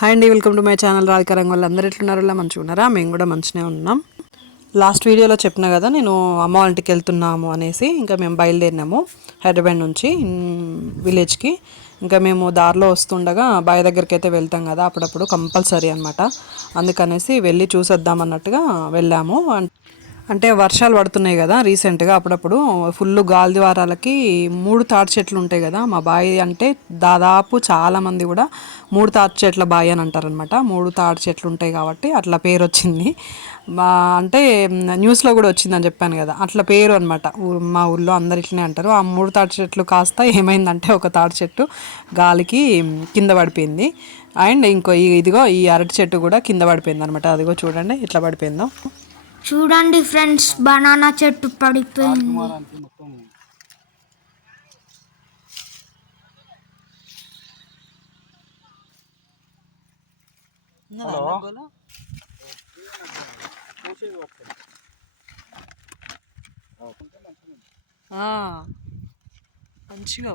Hi అండి welcome to my channel Radhika Rangu వాళ్ళు అందరు ఎట్లున్నారు? ఇలా మంచిగా ఉన్నారా? మేము కూడా మంచిగానే ఉన్నాం. లాస్ట్ వీడియోలో చెప్పిన కదా నేను అమ్మ వాళ్ళ ఇంటికి వెళ్తున్నాము అనేసి ఇంకా మేము బయలుదేరినాము హైదరాబాద్ నుంచి విలేజ్కి ఇంకా మేము దారిలో వస్తుండగా బావి దగ్గరికి అయితే వెళ్తాం కదా అప్పుడప్పుడు కంపల్సరీ అనమాట అందుకనేసి వెళ్ళి చూసేద్దాం అన్నట్టుగా వెళ్ళాము. అన్- అంటే వర్షాలు పడుతున్నాయి కదా రీసెంట్గా అప్పుడప్పుడు ఫుల్ గాలి ద్వారాలకి మూడు తాటి చెట్లు ఉంటాయి కదా మా బావి అంటే దాదాపు చాలామంది కూడా మూడు తాటి చెట్ల బావి అని అంటారనమాట మూడు తాటి చెట్లు ఉంటాయి కాబట్టి అట్లా పేరు వచ్చింది. అంటే న్యూస్లో కూడా వచ్చిందని చెప్పాను కదా అట్లా పేరు అనమాట మా ఊళ్ళో అందరు ఇట్లనే అంటారు. ఆ మూడు తాటి చెట్లు కాస్త ఏమైందంటే ఒక తాటి చెట్టు గాలికి కింద పడిపోయింది. అండ్ ఇంకో ఈ- ఇదిగో ఈ అరటి చెట్టు కూడా కింద పడిపోయింది అనమాట అదిగో చూడండి ఇట్లా పడిపోయిందో. చూడండి ఫ్రెండ్స్ బనానా చెట్టు పడిపోయింది. మంచిగా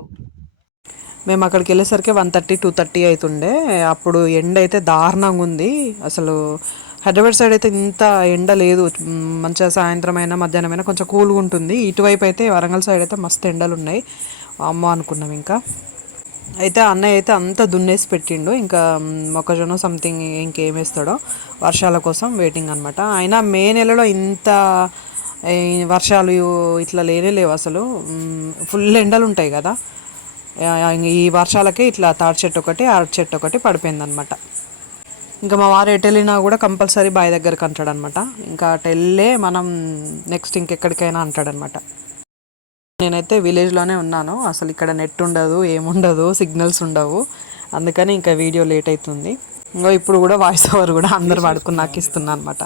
మేము అక్కడికి వెళ్ళేసరికి వన్ థర్టీ టూ థర్టీ అవుతుండే. అప్పుడు ఎండ అయితే దారుణంగా ఉంది అసలు హైదరాబాద్ సైడ్ అయితే ఇంత ఎండ లేదు. మంచిగా సాయంత్రం అయినా మధ్యాహ్నం అయినా కొంచెం కూల్గా ఉంటుంది. ఇటువైపు అయితే వరంగల్ సైడ్ అయితే మస్తు ఎండలు ఉన్నాయి అమ్మ అనుకున్నాం ఇంకా. అయితే అన్నయ్య అయితే అంతా దున్నేసి పెట్టిండు. ఇంకా మొక్కజొన్న సంథింగ్ ఇంకేం వేస్తాడో వర్షాల కోసం వెయిటింగ్ అనమాట అయినా మే నెలలో ఇంత వర్షాలు ఇట్లా లేనే లేవు అసలు. ఫుల్ ఎండలు ఉంటాయి కదా. ఈ వర్షాలకే ఇట్లా తాడి చెట్టు ఒకటి అరటి చెట్టు ఒకటి పడిపోయిందనమాట ఇంకా మా వారు ఎటు వెళ్ళినా కూడా కంపల్సరీ బావి దగ్గరకు అంటాడనమాట. ఇంకా అటు వెళ్ళే మనం నెక్స్ట్ ఇంకెక్కడికైనా అంటాడనమాట. నేనైతే విలేజ్లోనే ఉన్నాను. అసలు ఇక్కడ నెట్ ఉండదు ఏముండదు సిగ్నల్స్ ఉండవు. అందుకని ఇంకా వీడియో లేట్ అవుతుంది ఇంకా ఇప్పుడు కూడా వాయిస్ ఓవర్ కూడా అందరు వాడుకుని నాకు ఇస్తున్నా అనమాట.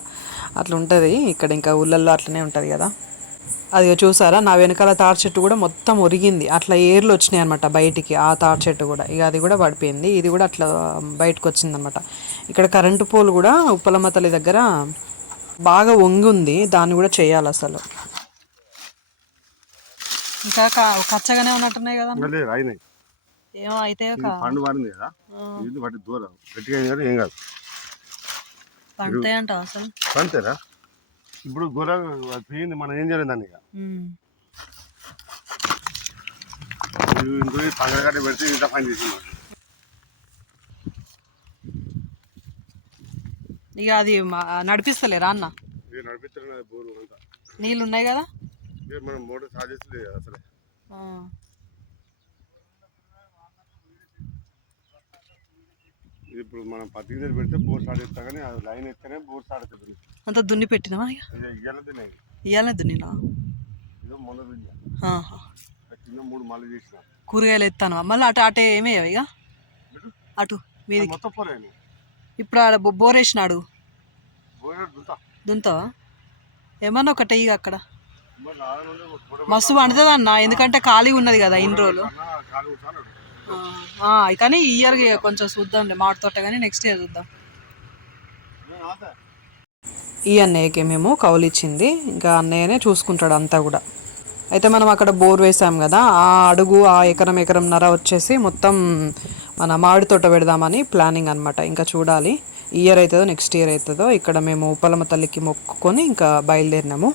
అట్లా ఉంటుంది ఇక్కడ ఇంకా ఊళ్ళల్లో అట్లనే ఉంటుంది కదా. అది చూసారా? నా వెనకాల తాడి చెట్టు కూడా మొత్తం ఒరిగింది. అట్లా ఏర్లు వచ్చినాయి అనమాట బయటికి. ఆ తాడి చెట్టు కూడా. ఇక అది కూడా పడిపోయింది. ఇది కూడా అట్లా బయటకు వచ్చింది అనమాట ఇక్కడ కరెంటు పోల్ కూడా ఉప్పలమ్మ తల్లి దగ్గర బాగా వంగి ఉంది దాన్ని కూడా చేయాలి అసలు. ఇంకా కచ్చగానే ఉన్నట్టున్నాయి కదా ఏమో అయితే పండు మారింది కదా? ఇది వాటి దూరం. గట్టిగా అయింది కదా ఏం కాదు. పండుతాయి అసలు? ఇప్పుడు గొర్రె పోయింది మనం ఏం చేయలేదు దాన్ని ఇక. పంగడ గడ్డ పెడితే ఇంత పని చేసింది. ఇక అది మా- నడిపిస్తలేరా అన్న? అంతా. నీళ్ళు ఉన్నాయి కదా? మనం మోటార్ చేసి అసలే. ఇది ఇప్పుడు మనం పత్తి గింజలు పెడితే బోర్ చేస్తా కానీ అది లైన్ ఎత్తేనే బోర్ అవుతుంది. అంతా దున్ని పెట్టినావా ఇయ్యాల తిన్నాయి ఇవ్వాలే దున్నినా? ఇదో మొన్న దున్నా. కింద మూడు మళ్ళీ చేసిన. కూరగాయలు ఎత్తాను మళ్ళీ అటు అటే ఏమేయవు ఇక? అటు మీది మొత్తం పోలే ఇప్పుడు ఆడ బోర్ వేసినాడు. దుంతావా ఏమన్నా ఒకటి ఇక అక్కడ. మస్తు పండుతుంది అన్న ఎందుకంటే ఖాళీగా ఉన్నది కదా ఇన్ని రోజులు. కానీ ఈ ఇయర్ కొంచెం చూద్దాంలే. మామిడి తోట కానీ నెక్స్ట్ ఇయర్ చూద్దాం. ఈ అన్నయ్యకి మేము కౌలు ఇచ్చింది. ఇంకా అన్నయ్యనే చూసుకుంటాడు అంతా కూడా. అయితే మనం అక్కడ బోర్ వేసాం కదా ఆ అడుగు ఆ ఎకరం ఎకరంన్నర వచ్చేసి మొత్తం మన మామిడి తోట పెడదామని ప్లానింగ్ అనమాట ఇంకా చూడాలి. ఇయర్ అవుతుందో నెక్స్ట్ ఇయర్ అవుతుందో ఇక్కడ మేము ఉప్పలమ్మ తల్లికి మొక్కుకొని ఇంకా బయలుదేరినాము.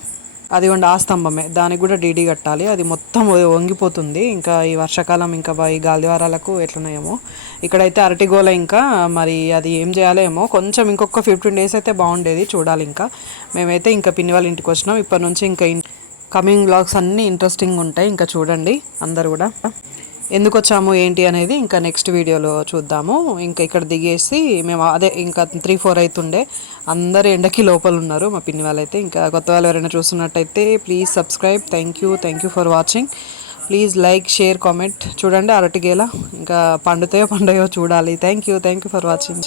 అది ఆ స్తంభమే. దానికి కూడా డీడీ కట్టాలి. అది మొత్తం వంగిపోతుంది. ఇంకా ఈ వర్షాకాలం ఇంకా ఈ గాలివారాలకు ఎట్లున్నాయేమో. ఇక్కడైతే అరటిగోల ఇంకా మరి అది ఏం చేయాలేమో. కొంచెం ఇంకొక ఫిఫ్టీన్ డేస్ అయితే బాగుండేది చూడాలి ఇంకా. మేమైతే ఇంకా పిన్ని వాళ్ళ ఇంటికి వచ్చినాం. ఇప్పటి నుంచి ఇంకా కమింగ్ బ్లాగ్స్ అన్నీ ఇంట్రెస్టింగ్ ఉంటాయి. ఇంకా చూడండి అందరు కూడా. ఎందుకు వచ్చాము ఏంటి అనేది ఇంకా నెక్స్ట్ వీడియోలో చూద్దాము. ఇంకా ఇక్కడ దిగేసి మేము అదే ఇంకా త్రీ ఫోర్ అవుతుండే అందరు ఎండకి లోపల ఉన్నారు మా పిన్ని వాళ్ళైతే. ఇంకా కొత్త వాళ్ళు ఎవరైనా చూస్తున్నట్టయితే please subscribe thank you thank you for watching please like share comment చూడండి అరటిగేలా. ఇంకా పండుతాయో పండుగో చూడాలి. Thank you thank you for watching